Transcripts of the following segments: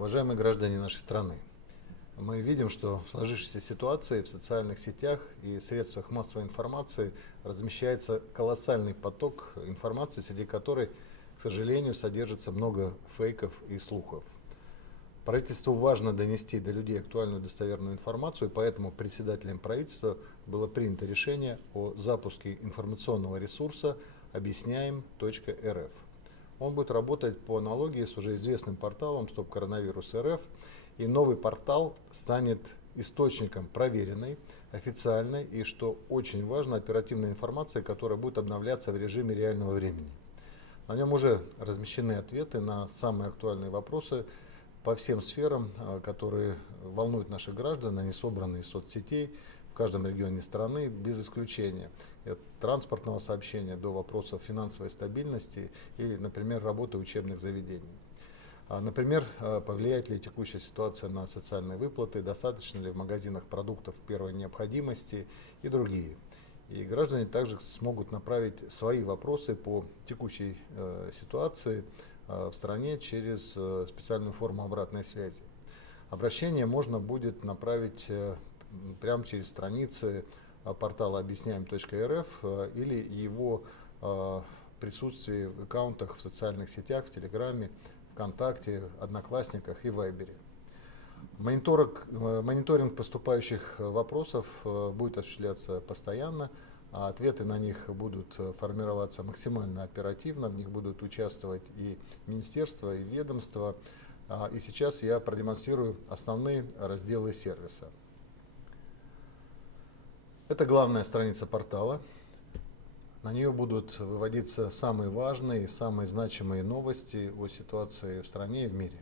Уважаемые граждане нашей страны, мы видим, что в сложившейся ситуации в социальных сетях и средствах массовой информации размещается колоссальный поток информации, среди которой, к сожалению, содержится много фейков и слухов. Правительству важно донести до людей актуальную достоверную информацию, и поэтому председателем правительства было принято решение о запуске информационного ресурса объясняем.рф. Он будет работать по аналогии с уже известным порталом Стоп Коронавирус РФ, и новый портал станет источником проверенной, официальной и, что очень важно, оперативной информации, которая будет обновляться в режиме реального времени. На нем уже размещены ответы на самые актуальные вопросы по всем сферам, которые волнуют наших граждан. Они собраны из соцсетей в каждом регионе страны, без исключения. От транспортного сообщения до вопросов финансовой стабильности и, например, работы учебных заведений. Например, повлияет ли текущая ситуация на социальные выплаты, достаточно ли в магазинах продуктов первой необходимости и другие. И граждане также смогут направить свои вопросы по текущей ситуации в стране через специальную форму обратной связи. Обращение можно будет направить прямо через страницы портала объясняем.рф или его присутствие в аккаунтах в социальных сетях, в Телеграме, ВКонтакте, Одноклассниках и Вайбере. Мониторинг поступающих вопросов будет осуществляться постоянно, а ответы на них будут формироваться максимально оперативно, в них будут участвовать и министерства, и ведомства. И сейчас я продемонстрирую основные разделы сервиса. Это главная страница портала. На нее будут выводиться самые важные и самые значимые новости о ситуации в стране и в мире.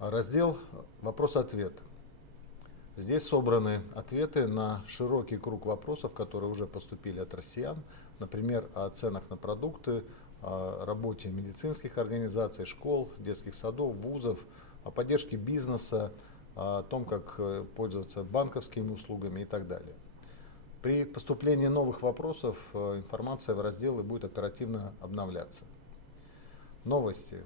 Раздел «Вопрос-ответ». Здесь собраны ответы на широкий круг вопросов, которые уже поступили от россиян, например, о ценах на продукты, о работе медицинских организаций, школ, детских садов, вузов, о поддержке бизнеса, о том, как пользоваться банковскими услугами и так далее. При поступлении новых вопросов информация в разделы будет оперативно обновляться. Новости.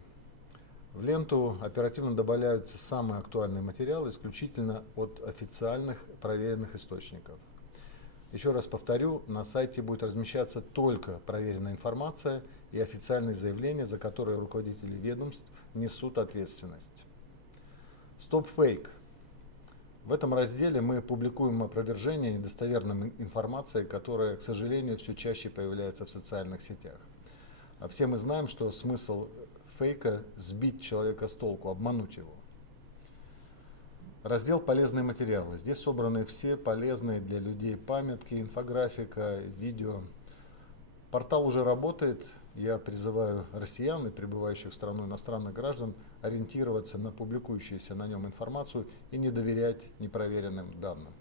В ленту оперативно добавляются самые актуальные материалы исключительно от официальных проверенных источников. Еще раз повторю, на сайте будет размещаться только проверенная информация и официальные заявления, за которые руководители ведомств несут ответственность. Стоп-фейк. В этом разделе мы публикуем опровержение недостоверной информации, которая, к сожалению, все чаще появляется в социальных сетях. А все мы знаем, что смысл фейка – сбить человека с толку, обмануть его. Раздел «Полезные материалы». Здесь собраны все полезные для людей памятки, инфографика, видео. Портал уже работает. Я призываю россиян и прибывающих в страну иностранных граждан ориентироваться на публикующуюся на нем информацию и не доверять непроверенным данным.